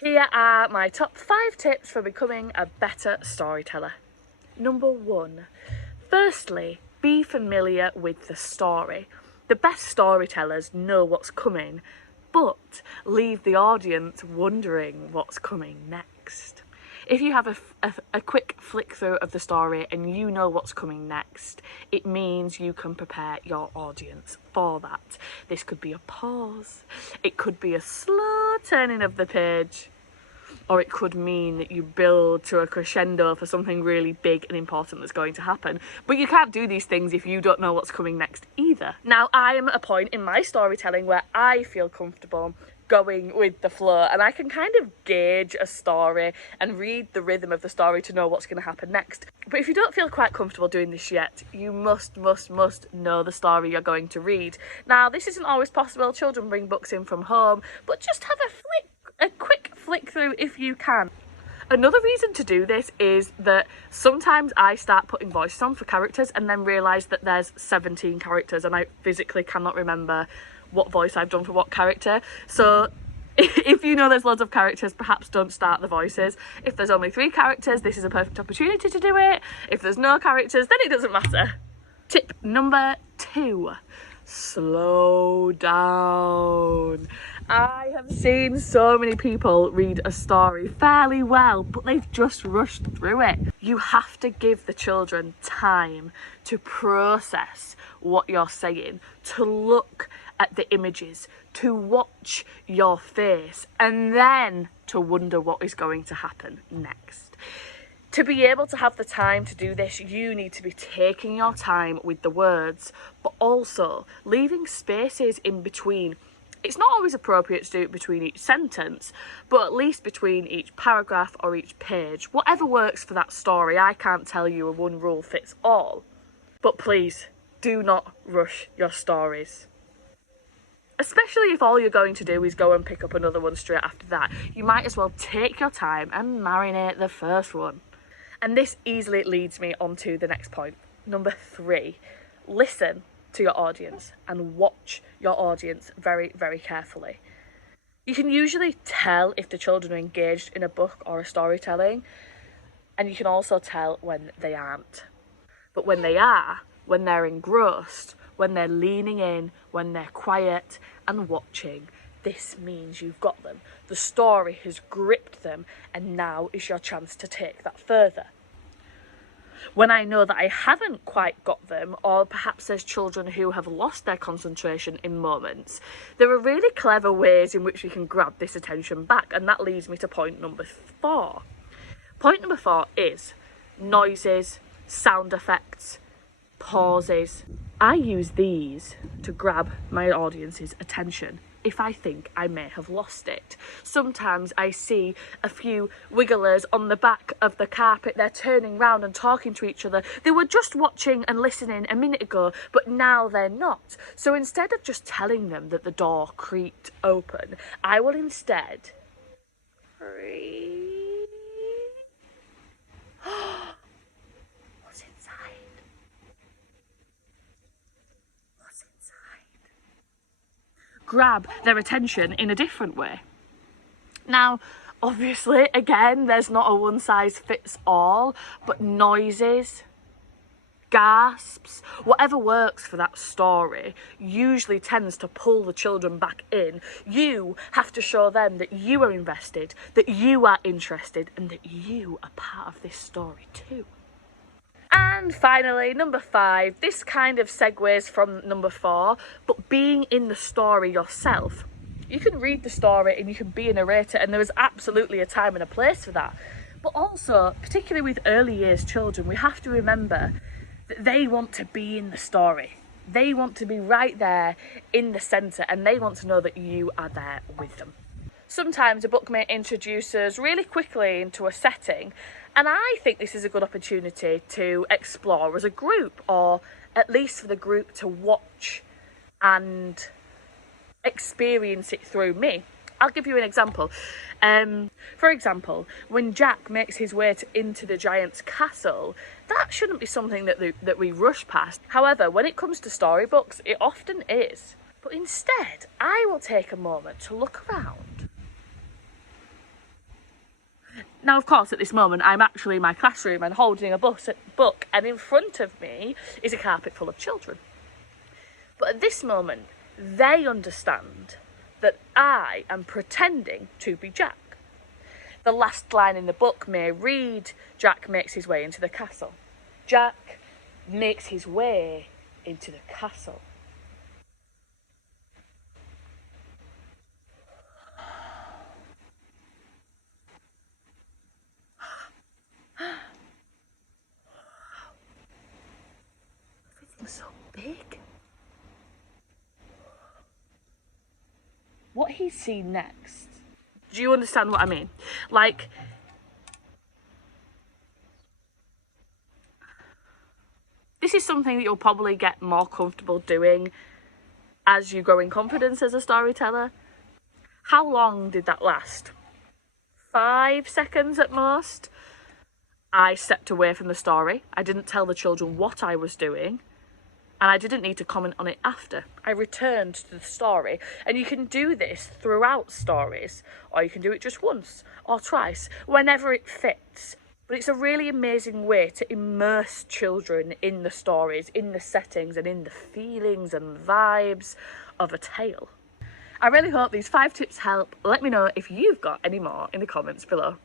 Here are my top 5 tips for becoming a better storyteller. Number 1. Firstly, be familiar with the story. The best storytellers know what's coming, but leave the audience wondering what's coming next. If you have a quick flick through of the story and you know what's coming next, it means you can prepare your audience for that. This could be a pause, it could be a slow turning of the page, or it could mean that you build to a crescendo for something really big and important that's going to happen. But you can't do these things if you don't know what's coming next either. Now, I am at a point in my storytelling where I feel comfortable going with the flow, and I can kind of gauge a story and read the rhythm of the story to know what's going to happen next. But if you don't feel quite comfortable doing this yet, you must know the story you're going to read. Now, this isn't always possible. Children bring books in from home, but just have a quick flick through if you can. Another reason to do this is that sometimes I start putting voices on for characters and then realise that there's 17 characters and I physically cannot remember what voice I've done for what character. So if you know there's loads of characters, perhaps don't start the voices. If there's only 3 characters, this is a perfect opportunity to do it. If there's no characters, then it doesn't matter. Tip number 2. Slow down. I have seen so many people read a story fairly well, but they've just rushed through it. You have to give the children time to process what you're saying, to look at the images, to watch your face, and then to wonder what is going to happen next. To be able to have the time to do this, you need to be taking your time with the words, but also leaving spaces in between. It's not always appropriate to do it between each sentence, but at least between each paragraph or each page. Whatever works for that story. I can't tell you a one rule fits all. But please, do not rush your stories. Especially if all you're going to do is go and pick up another one straight after that. You might as well take your time and marinate the first one. And this easily leads me on to the next point. Number 3, listen to your audience and watch your audience very, very carefully. You can usually tell if the children are engaged in a book or a storytelling, and you can also tell when they aren't. But when they are, when they're engrossed, when they're leaning in, when they're quiet and watching, this means you've got them. The story has gripped them, and now is your chance to take that further. When I know that I haven't quite got them, or perhaps there's children who have lost their concentration in moments, there are really clever ways in which we can grab this attention back, and that leads me to point number 4. Point number 4 is noises, sound effects, pauses. I use these to grab my audience's attention if I think I may have lost it. Sometimes I see a few wigglers on the back of the carpet. They're turning round and talking to each other. They were just watching and listening a minute ago, but now they're not. So instead of just telling them that the door creaked open, I will instead What's inside? What's inside? Grab their attention in a different way. Now, obviously, again, there's not a one size fits all, but noises, gasps, whatever works for that story usually tends to pull the children back in. You have to show them that you are invested, that you are interested, and that you are part of this story too. And finally, number 5, this kind of segues from number 4, but being in the story yourself. You can read the story and you can be a narrator, and there is absolutely a time and a place for that. But also, particularly with early years children, we have to remember that they want to be in the story. They want to be right there in the centre, and they want to know that you are there with them. Sometimes a book may introduce us really quickly into a setting, and I think this is a good opportunity to explore as a group, or at least for the group to watch and experience it through me. I'll give you an example. For example, when Jack makes his way into the giant's castle, that shouldn't be something that we rush past. However, when it comes to storybooks, it often is. But instead, I will take a moment to look around Now, of course, at this moment, I'm actually in my classroom and holding a book, and in front of me is a carpet full of children. But at this moment, they understand that I am pretending to be Jack. The last line in the book may read, Jack makes his way into the castle. Jack makes his way into the castle. Everything's so big. What he's seen next. Do you understand what I mean? Like, this is something that you'll probably get more comfortable doing as you grow in confidence as a storyteller. How long did that last? 5 seconds at most. I stepped away from the story. I didn't tell the children what I was doing, and I didn't need to comment on it after. I returned to the story, and you can do this throughout stories, or you can do it just once or twice, whenever it fits. But it's a really amazing way to immerse children in the stories, in the settings, and in the feelings and vibes of a tale. I really hope these 5 tips help. Let me know if you've got any more in the comments below.